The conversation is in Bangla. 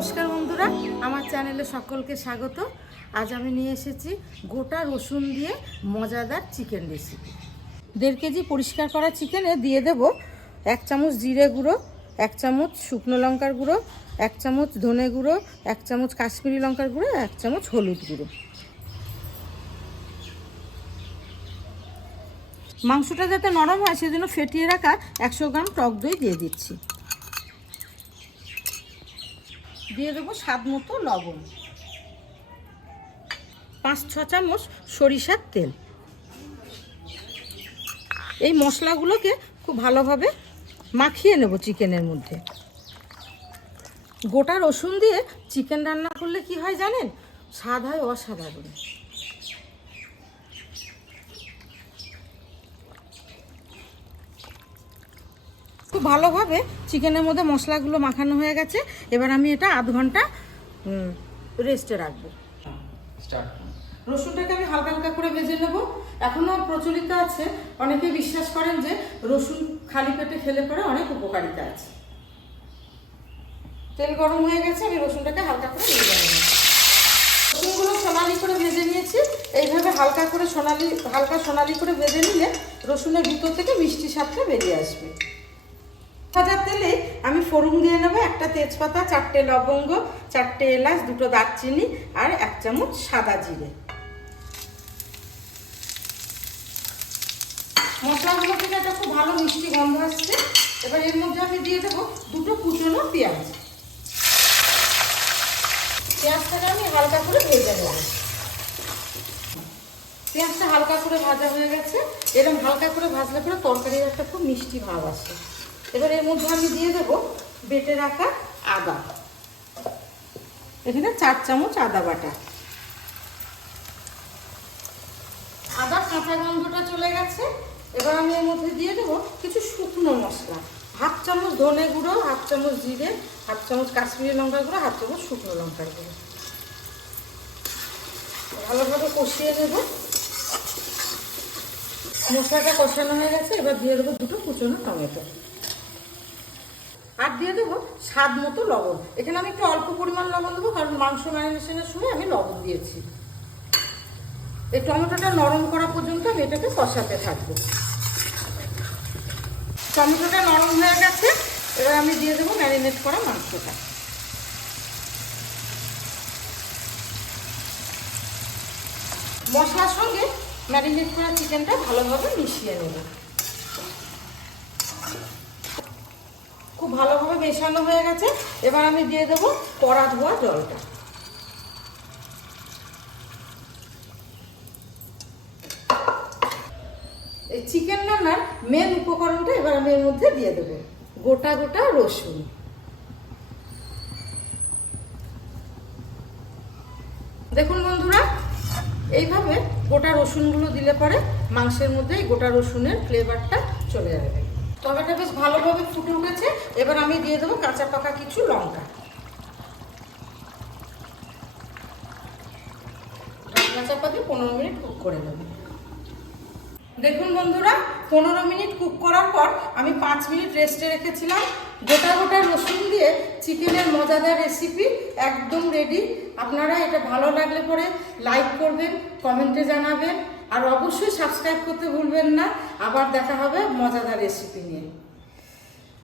নমস্কার বন্ধুরা, আমার চ্যানেলে সকলকে স্বাগত। আজ আমি নিয়ে এসেছি গোটা রসুন দিয়ে মজাদার চিকেন রেসিপি। 1.5 কেজি পরিষ্কার করা চিকেনে দিয়ে দেব 1 চামচ জিরে গুঁড়ো, 1 চামচ শুকনো লঙ্কার গুঁড়ো, 1 চামচ ধনে গুঁড়ো, 1 চামচ কাশ্মীরি লঙ্কার গুঁড়ো, 1 চামচ হলুদ গুঁড়ো। মাংসটা যাতে নরম হয় সেজন্য ফেটিয়ে রাখা 100 গ্রাম টক দই দিয়ে দিচ্ছি। দিয়ে দেবো স্বাদ মতো লবণ, 5-6 চামচ সরিষার তেল। এই মশলাগুলোকে খুব ভালোভাবে মাখিয়ে নেব চিকেনের মধ্যে। গোটা রসুন দিয়ে চিকেন রান্না করলে কি হয় জানেন? স্বাদ হয় অসাধারণ। খুব ভালোভাবে চিকেনের মধ্যে মশলাগুলো মাখানো হয়ে গেছে। এবার আমি এটা আধ ঘন্টা রেস্টে রাখবো। রসুনটাকে আমি হালকা হালকা করে ভেজে নেব। এখনও প্রচলিত আছে, অনেকে বিশ্বাস করেন যে রসুন খালি পেটে খেলে পরে অনেক উপকারিতা আছে। তেল গরম হয়ে গেছে, আমি রসুনটাকে হালকা করে ভেজে নেব। রসুনগুলো সোনালি করে ভেজে নিয়েছি। এইভাবে হালকা সোনালি করে ভেজে নিলে রসুনের ভিতর থেকে মিষ্টি স্বাদটা বেরিয়ে আসবে। ভাজার তেলে আমি ফোড়ন দিয়ে নেব, 1টা তেজপাতা, 4টে লবঙ্গ, 4টে এলাচ, 2টো দারচিনি আর 1 চামচ সাদা জিরে। মশলাগুলো থেকে একটা খুব ভালো মিষ্টি গন্ধ আসছে। এবার এর মধ্যে আমি দিয়ে দেবো 2টো কুচনো পেঁয়াজ। পেঁয়াজটাকে আমি হালকা করে ভেজে নেব। পেঁয়াজটা হালকা করে ভাজা হয়ে গেছে। এরকম হালকা করে ভাজলে পরে তরকারির একটা খুব মিষ্টি ভাব আসে। এবার এর মধ্যে আমি দিয়ে দেবো বেটে রাখা আদা। এখানে 4 চামচ আদা বাটা। আদা কাঁচা গন্ধটা চলে গেছে। এবার আমি এর মধ্যে দিয়ে দেবো কিছু শুকনো মশলা। 1/2 চামচ ধনে গুঁড়ো, 1/2 চামচ জিরে, 1/2 চামচ কাশ্মীরি লঙ্কার গুঁড়ো, 1/2 চামচ শুকনো লঙ্কার গুঁড়ো। ভালোভাবে কষিয়ে নেব। মশলাটা কষানো হয়ে গেছে। এবার দিয়ে দেবো 2টো কুচনো টমেটো আর দিয়ে দেবো স্বাদ মতো লবণ। এখানে আমি একটু অল্প পরিমাণ লবণ দেবো, কারণ মাংস ম্যারিনেশনের সময় আমি লবণ দিয়েছি। এই টমেটোটা নরম করা পর্যন্ত আমি এটাকে কষাতে থাকবো। টমেটোটা নরম হয়ে গেছে। এবার আমি দিয়ে দেবো ম্যারিনেট করা মাংসটা। মশলার সঙ্গে ম্যারিনেট করা চিকেনটা ভালোভাবে মিশিয়ে নেব। খুব ভালোভাবে মেশানো হয়ে গেছে। এবার আমি দিয়ে দেবো কড়া ধোয়া জলটা। এই চিকেন রান্নার মেন উপকরণটা এবার আমি এর মধ্যে দিয়ে দেবো গোটা গোটা রসুন। দেখুন বন্ধুরা, এইভাবে গোটা রসুনগুলো দিলে পরে মাংসের মধ্যে এই গোটা রসুনের ফ্লেভারটা চলে যাবে। তরকারিটা বেশ ভালোভাবে ফুটে উঠেছে। এবার আমি দিয়ে দেবো কাঁচা পাকা কিছু লঙ্কা। ঢাকনা চাপা দিয়ে 15 মিনিট কুক করে নেব। দেখুন বন্ধুরা, 15 মিনিট কুক করার পর আমি 5 মিনিট রেস্টে রেখেছিলাম। গোটা গোটা রসুন দিয়ে চিকেনের মজাদার রেসিপি একদম রেডি। আপনারা এটা ভালো লাগলে পরে লাইক করবেন, কমেন্টে জানাবেন আর অবশ্যই সাবস্ক্রাইব করতে ভুলবেন না। আবার দেখা হবে মজাদার রেসিপি নিয়ে।